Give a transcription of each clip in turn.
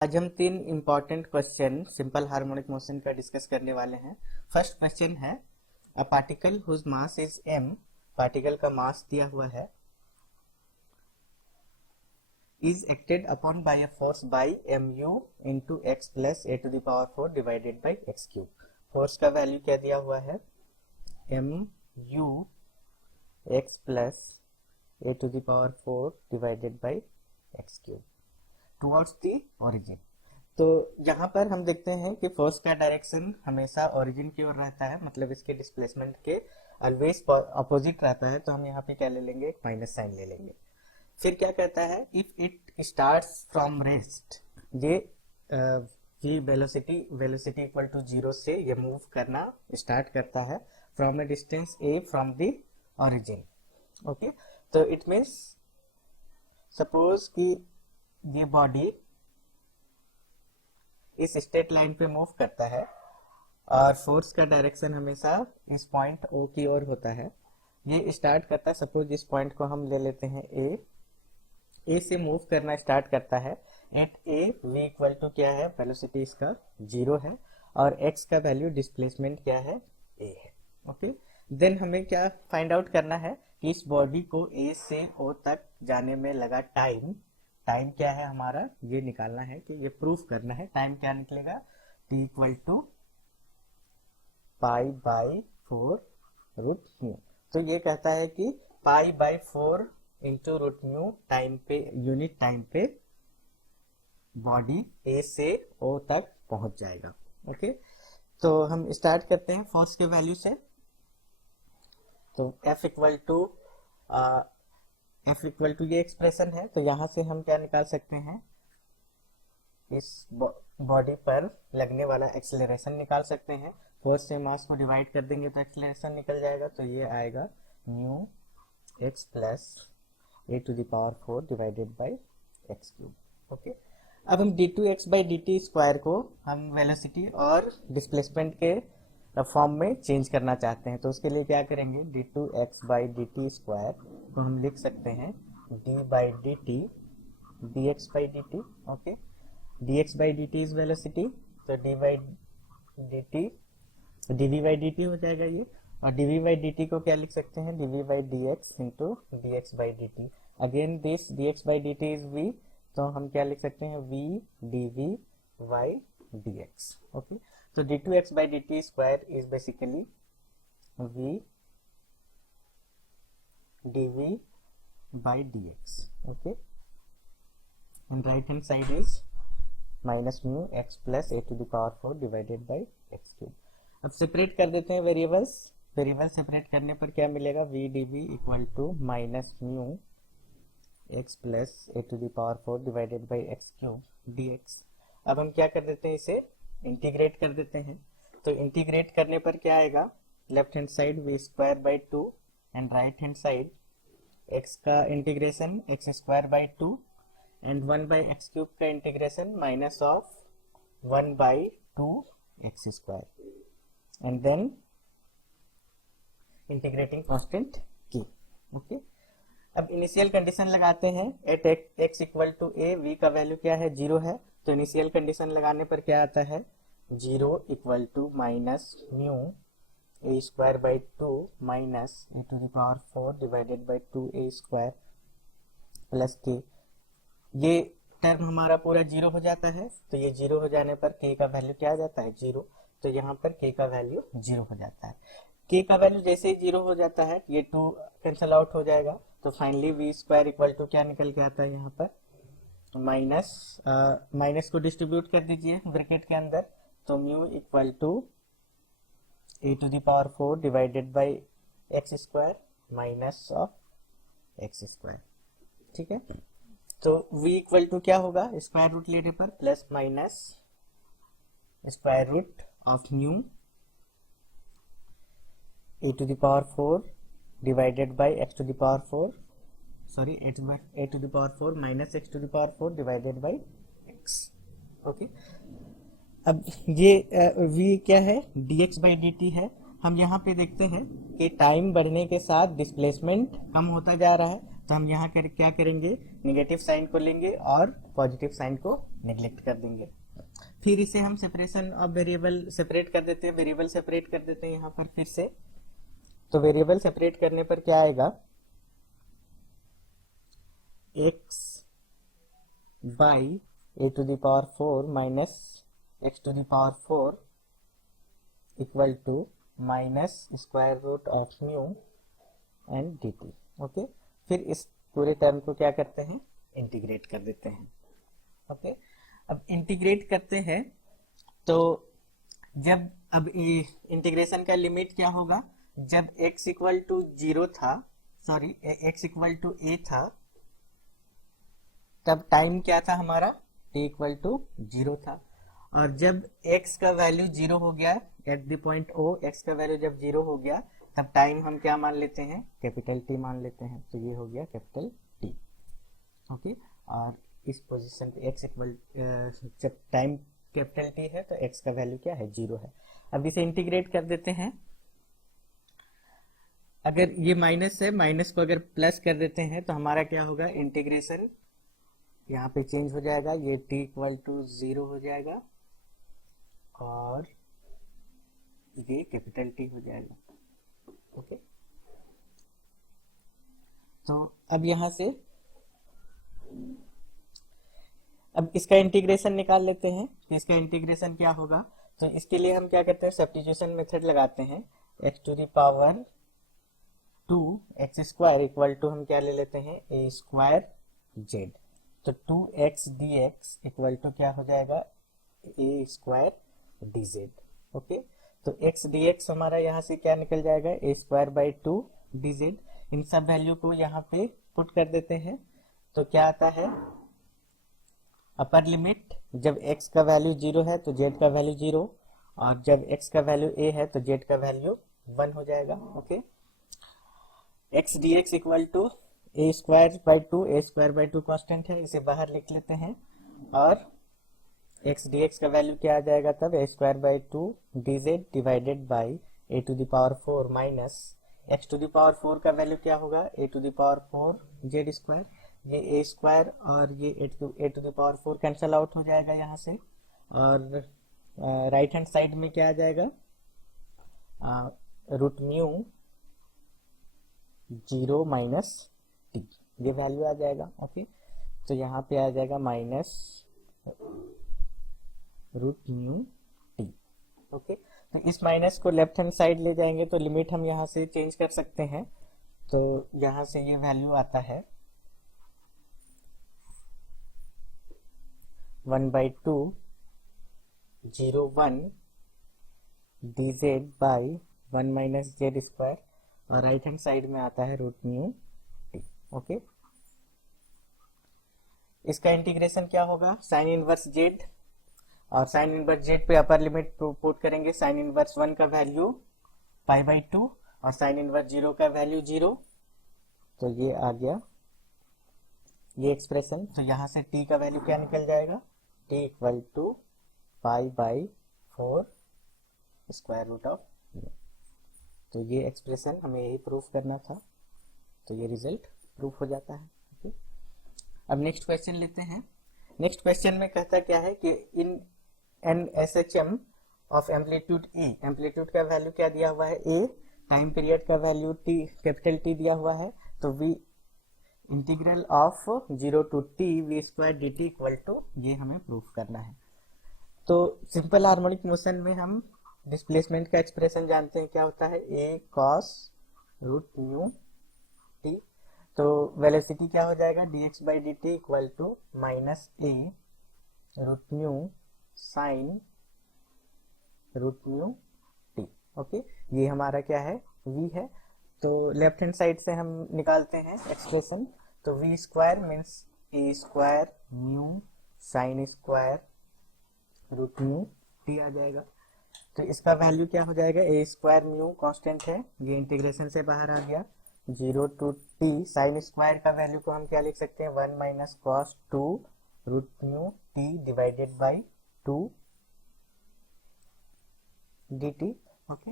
आज हम तीन important question simple harmonic motion का डिस्कस करने वाले हैं। फर्स्ट क्वेश्चन है a particle whose mass is m, particle का मास दिया हुआ है, is acted upon by a force by mu into x plus a to the power 4 divided by x cube. Force का value क्या दिया हुआ है, mu x plus a to the power 4 divided by x cube towards the origin. तो यहाँ पर हम देखते हैं कि फोर्स का डायरेक्शन हमेशा ओरिजिन की ओर रहता है, मतलब इसके डिस्प्लेसमेंट के ऑलवेज अपोजिट रहता है। तो हम यहाँ पे क्या ले लेंगे, एक माइनस साइन ले लेंगे। फिर क्या कहता है, if it starts from rest, ये वेलोसिटी इक्वल टू 0 से ये मूव करना स्टार्ट करता है from A distance a from the origin. Okay, तो इट मीन्स सपोज कि ये बॉडी इस स्ट्रेट लाइन पे मूव करता है और फोर्स का डायरेक्शन हमेशा इस पॉइंट O की ओर होता है। ये स्टार्ट करता है, सपोज इस पॉइंट को हम ले लेते हैं A से मूव करना स्टार्ट करता है। At A v equal to क्या है, वेलोसिटी इसका 0 है और x का वैल्यू डिस्प्लेसमेंट क्या है, A है। ओके, देन हमें क्या फाइंड आउट करना है कि इस बॉडी को A से O तक जाने में लगा टाइम क्या है हमारा, ये निकालना है कि ये प्रूफ करना है। टाइम क्या निकलेगा, t equal to pi by 4 root mu. तो ये कहता है कि pi by 4 into root mu time पे, यूनिट टाइम पे बॉडी A से O तक पहुंच जाएगा। ओके, तो हम स्टार्ट करते हैं फोर्स के वैल्यू से। तो F इक्वल टू ये एक्सप्रेशन है, तो यहां से हम क्या निकाल सकते हैं, इस बॉडी पर लगने वाला एक्सेलरेशन निकाल सकते हैं। फोर्स से मास को डिवाइड कर देंगे तो एक्सेलरेशन निकल जाएगा, तो ये आएगा mu x plus a to the power 4 divided by x cube. Okay, अब हम d2x बाई dt स्क्वायर को हम वेलोसिटी और डिस्प्लेसमेंट के फॉर्म में चेंज करना चाहते हैं। तो उसके लिए क्या करेंगे, d2x बाई dt स्क्वायर को हम लिख सकते हैं d by dt dx by dt। Okay, dx by dt is velocity, तो d by dt dv by dt हो जाएगा ये, और dv बाई dt को क्या लिख सकते हैं, dv by dx into dx by dt। Again this dx by dt is v, तो हम क्या लिख सकते हैं, v dv by dx। Okay, तो d2x by dt square is basically v dv by dx. Okay, and right hand side is minus mu x plus a to the power 4 divided by x cube. अब separate कर देते हैं variable separate करने पर क्या मिलेगा, v dv equal to minus mu x plus a to the power 4 divided by x cube dx। अब हम क्या कर देते हैं, इसे इंटीग्रेट कर देते हैं। तो इंटीग्रेट करने पर क्या आएगा, left hand side v square by 2 and right hand side x का integration x square by 2 and 1 by x cube का integration minus of 1 by 2 x square and then integrating constant की। ओके, अब initial condition लगाते हैं at x equal to a, v का value क्या है, 0 है। तो इनिशियल कंडीशन लगाने पर क्या आता है, 0 equal to minus mu a square by 2 minus a to the power 4 divided by 2a square plus k। ये टर्म हमारा पूरा 0 हो जाता है, तो ये 0 हो जाने पर k का वैल्यू क्या आ जाता है, 0। तो यहाँ पर k का वैल्यू 0 हो जाता है। k का वैल्यू जैसे ही 0 हो जाता है, ये 2 कैंसल आउट हो जाएगा। तो finally v square equal to क्या निकल के आता है, यहाँ पर माइनस को डिस्ट्रीब्यूट कर दीजिए ब्रैकेट के अंदर, तो mu equal to a to the power 4 divided by x square minus of x square. ठीक है, तो v इक्वल टू क्या होगा, स्क्वायर रूट लेने पर plus minus square root of mu a to the power 4 divided by x to the power 4, sorry a to the power 4 minus x to the power 4 divided by x. Okay, अब ये v क्या है, dx by dt है। हम यहाँ पे देखते हैं कि टाइम बढ़ने के साथ डिस्प्लेसमेंट कम होता जा रहा है, तो हम यहाँ क्या करेंगे, नेगेटिव साइन को लेंगे और पॉजिटिव साइन को नेग्लेक्ट कर देंगे। फिर इसे हम सेपरेशन ऑफ वेरिएबल सेपरेट कर देते हैं, वेरिएबल सेपरेट कर देते हैं यहाँ पर फिर से। तो वेरिएबल सेपरेट करने पर क्या आएगा, x by a to the power 4 minus x to the power 4 equal to minus square root of mu and dt। Okay, फिर इस पूरे टर्म को क्या करते हैं, इंटीग्रेट कर देते हैं। ओके, अब इंटीग्रेट करते हैं तो जब अब इंटीग्रेशन का लिमिट क्या होगा, जब x इक्वल टू 0 था, sorry x equal to a था, तब टाइम क्या था हमारा, t इक्वल टू 0 था। और जब x का वैल्यू 0 हो गया at the point o, x का वैल्यू जब 0 हो गया तब टाइम हम क्या मान लेते हैं, कैपिटल T मान लेते हैं। तो ये हो गया कैपिटल T। ओके, और इस पोजीशन पे x इक्वल जब टाइम कैपिटल T है तो x का वैल्यू क्या है, 0 है। अब इसे इंटीग्रेट कर देते हैं। अगर ये माइनस है, माइनस को अगर प्लस कर देते हैं तो हमारा क्या होगा, इंटीग्रेशन यहाँ पे चेंज हो जाएगा, ये t इक्वल टू 0 हो जाएगा और ये कैपिटल T हो जाएगा। ओके, तो अब यहां से अब इसका इंटीग्रेशन निकाल लेते हैं। तो इसका इंटीग्रेशन क्या होगा, तो इसके लिए हम क्या करते हैं, सब्स्टिट्यूशन मेथड लगाते हैं। x to the power 2 x square equal to हम क्या ले लेते हैं, a स्क्वायर जेड। तो 2x dx इक्वल टू क्या हो जाएगा, a स्क्वायर dz। ओके, तो x dx हमारा यहाँ से क्या निकल जाएगा, a स्क्वायर बाई 2 dz। इन सब वैल्यू को यहाँ पे पुट कर देते हैं तो क्या आता है, अपर लिमिट जब x का वैल्यू 0 है तो z का वैल्यू 0, और जब x का वैल्यू a है तो z का वैल्यू 1 हो जाएगा। Okay, x dx equal to a square by 2, a square by 2 constant है, इसे बाहर लिख लेते हैं। और x dx का वैल्यू क्या आ जाएगा तब, a square by 2 dz divided by a to the power 4 minus x to the power 4 का वैल्यू क्या होगा, a to the power 4 z square. ये a स्क्वायर और ये a to the power 4 cancel out हो जाएगा यहाँ से, और राइट हैंड साइड में क्या आ जाएगा, रूट म्यू 0 माइनस टी, ये वैल्यू आ जाएगा। ओके, तो यहाँ पे आ जाएगा minus root mu t. Okay, तो इस माइनस को लेफ्ट हैंड साइड ले जाएंगे तो लिमिट हम यहाँ से चेंज कर सकते हैं। तो यहाँ से ये वैल्यू आता है 1/2 0 1 dz by 1 minus Z square, और राइट हैंड साइड में आता है रूट म्यू टी। ओके, इसका इंटीग्रेशन क्या होगा, साइन इनवर्स जेड, और साइन इनवर्स जेड पे अपर लिमिट पुट करेंगे। साइन इनवर्स 1 का वैल्यू π/2 और साइन इनवर्स 0 का वैल्यू 0, तो ये आ गया ये एक्सप्रेशन। तो यहां से t का वैल्यू क्या निकल जाएगा, t equal to π/4 square root of. तो ये एक्सप्रेशन हमें यही प्रूफ करना था, तो ये रिजल्ट प्रूफ हो जाता है। ओके, अब नेक्स्ट क्वेश्चन लेते हैं। नेक्स्ट क्वेश्चन में कहता क्या है कि in an SHM of amplitude E, amplitude का वैल्यू क्या दिया हुआ है A, टाइम पीरियड का वैल्यू T कैपिटल T दिया हुआ है, तो V integral of 0 to T V square dt equal to, ये हमें प्रूफ करना है। तो सिंपल हार्मोनिक मोशन में हम डिस्प्लेसमेंट का एक्सप्रेशन जानते हैं, क्या होता है, a cos root mu t। तो वेलोसिटी क्या हो जाएगा, dx by dt equal to minus a root mu sine root mu t। Okay, ये हमारा क्या है, v है। तो लेफ्ट हैंड साइड से हम निकालते हैं एक्सप्रेशन। तो v square means a square mu sine square root mu t आ जाएगा। तो इसका वैल्यू क्या हो जाएगा, a स्क्वायर म्यू कांस्टेंट है, ये इंटीग्रेशन से बाहर आ गया, 0 टू t साइन स्क्वायर का वैल्यू को हम क्या लिख सकते हैं, 1 minus cos 2 root mu t divided by 2 dt। Okay,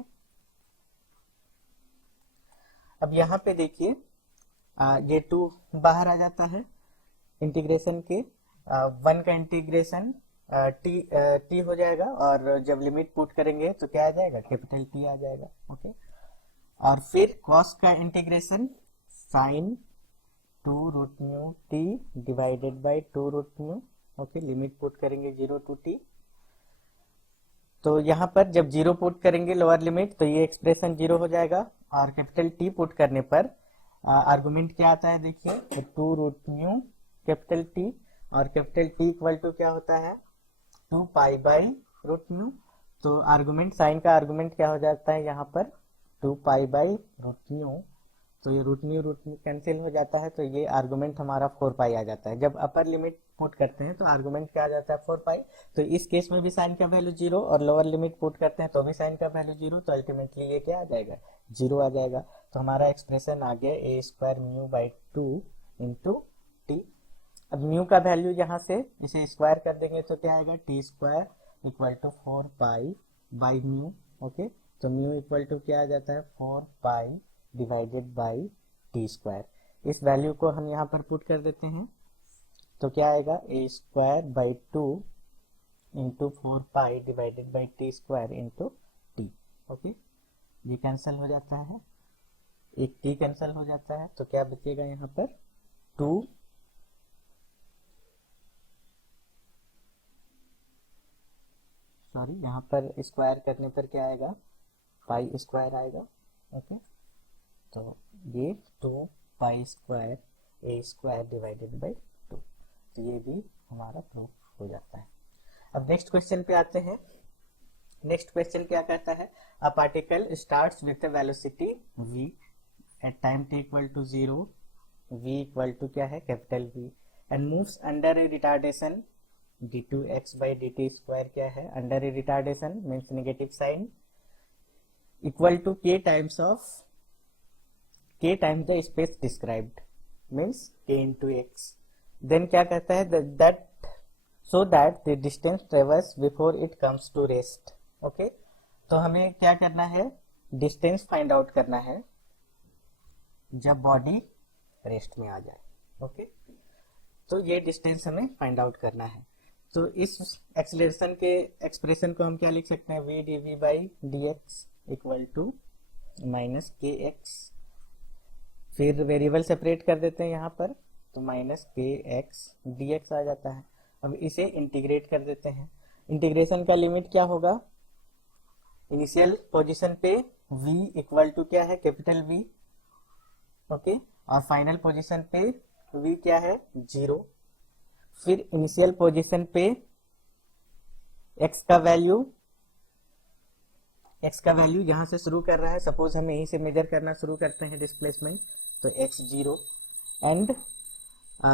अब यहाँ पे देखिए ये 2 बाहर आ जाता है इंटीग्रेशन के, वन का इंटीग्रेशन टी हो जाएगा, और जब लिमिट पुट करेंगे तो क्या आ जाएगा, कैपिटल टी आ जाएगा। ओके, और फिर कॉस का integration sine 2√μ t divided by 2√μ। Okay, limit put करेंगे 0 टू टी, तो यहाँ पर जब 0 पुट करेंगे लोअर लिमिट तो ये एक्सप्रेशन 0 हो जाएगा, और कैपिटल टी पुट करने पर आर्गुमेंट क्या आता है देखिए, तो 2√μ कैपिटल टी, और कैपिटल टी इक्वल टू क्या होता है 2π/√μ। तो आर्गुमेंट, साइन का आर्गुमेंट क्या हो जाता है यहाँ पर 2π/√μ, तो ये √μ कैंसिल हो जाता है, तो ये आर्गुमेंट हमारा 4π आ जाता है। जब अपर लिमिट पुट करते हैं तो आर्गुमेंट क्या आ जाता है 4π। तो इस केस में भी साइन का वैल्यू 0, और लोअर लिमिट पुट करते हैं तो भी साइन का वैल्यू 0, तो अल्टीमेटली ये क्या आ जाएगा 0 आ जाएगा। तो हमारा एक्सप्रेशन आ गया a²μ/2 इंटू टी। अब म्यू का वैल्यू यहाँ से इसे स्क्वायर कर देंगे तो क्या आएगा t² इक्वल टू 4π/μ। ओके, तो म्यू इक्वल टू क्या आ जाता है 4π डिवाइडेड बाई t²। इस वैल्यू को हम यहाँ पर पुट कर देते हैं तो क्या आएगा a²/2 into 4π divided by t² into t. Okay, ये कैंसिल हो जाता है, एक t कैंसिल हो जाता है, तो क्या बचेगा यहाँ पर 2 यहाँ पर स्क्वायर करने पर क्या आएगा π² आएगा। ओके, तो ये 2π² a² डिवाइडेड बाई 2, तो ये भी हमारा प्रूफ हो जाता है। अब नेक्स्ट क्वेश्चन पे आते हैं। नेक्स्ट क्वेश्चन क्या कहता है, a particle starts with the velocity v at time t equal to 0, v equal to क्या है capital V, and moves under a retardation d2x/dt² क्या है under a retardation means negative sign, equal to k times the space described means k into x। Then क्या कहता है that so that the distance traversed before it comes to rest। Okay, तो हमें क्या करना है, डिस्टेंस फाइंड आउट करना है जब बॉडी रेस्ट में आ जाए। ओके, तो ये डिस्टेंस हमें फाइंड आउट करना है। तो इस एक्सीलरेशन के एक्सप्रेशन को हम क्या लिख सकते हैं, v dv/dx equal to minus kx, फिर वेरिएबल सेपरेट कर देते हैं यहाँ पर, तो माइनस kx dx आ जाता है। अब इसे इंटीग्रेट कर देते हैं, इंटीग्रेशन का लिमिट क्या होगा, इनिशियल पोजीशन पे v इक्वल टू क्या है कैपिटल V। ओके, और फाइनल पोजीशन पे v क्या है 0, फिर इनिशियल पोजीशन पे x का वैल्यू यहाँ से शुरू कर रहा है, सपोज हम यहीं से मेजर करना शुरू करते हैं डिस्प्लेसमेंट, तो x 0 and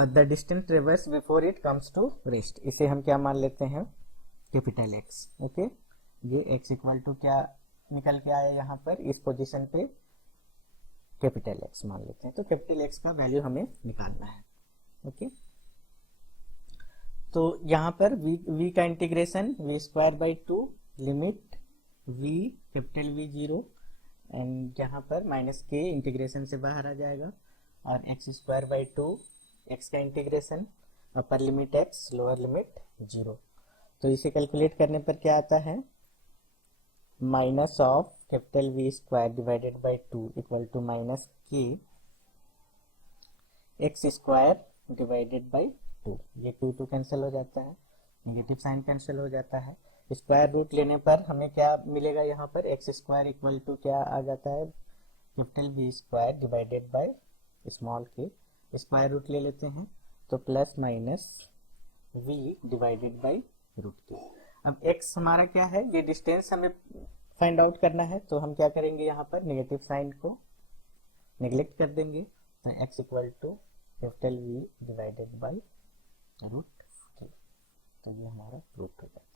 the distance traverse before it comes to rest, इसे हम क्या मान लेते हैं कैपिटल x। ओके, ये x इक्वल टू क्या निकल के आया यहाँ पर, इस पोजीशन पे कैपिटल x मान लेते हैं, तो कैपिटल x का वैल्यू हमें निकालना है। ओके, तो यहाँ पर v का integration v²/2 limit v capital V 0, and यहाँ पर माइनस k इंटीग्रेशन से बाहर आ जाएगा, और x²/2 x का integration upper limit x lower limit 0, तो इसे कैलकुलेट करने पर क्या आता है minus of capital V² divided by 2 equal to minus k x² divided by 2, ये 2 कैंसिल हो जाता है, नेगेटिव साइन कैंसिल हो जाता है। स्क्वायर रूट लेने पर हमें क्या मिलेगा, यहाँ पर x² इक्वल टू क्या आ जाता है capital V² divided by small k, square root ले लेते हैं तो plus minus v divided by root k। अब x हमारा क्या है, ये डिस्टेंस हमें फाइंड आउट करना है, तो हम क्या करेंगे यहाँ पर नेगेटिव साइन को नेग्लेक्ट कर देंगे, तो x equal to capital V divided by root k, तो ये हमारा रूट हो जाएगा।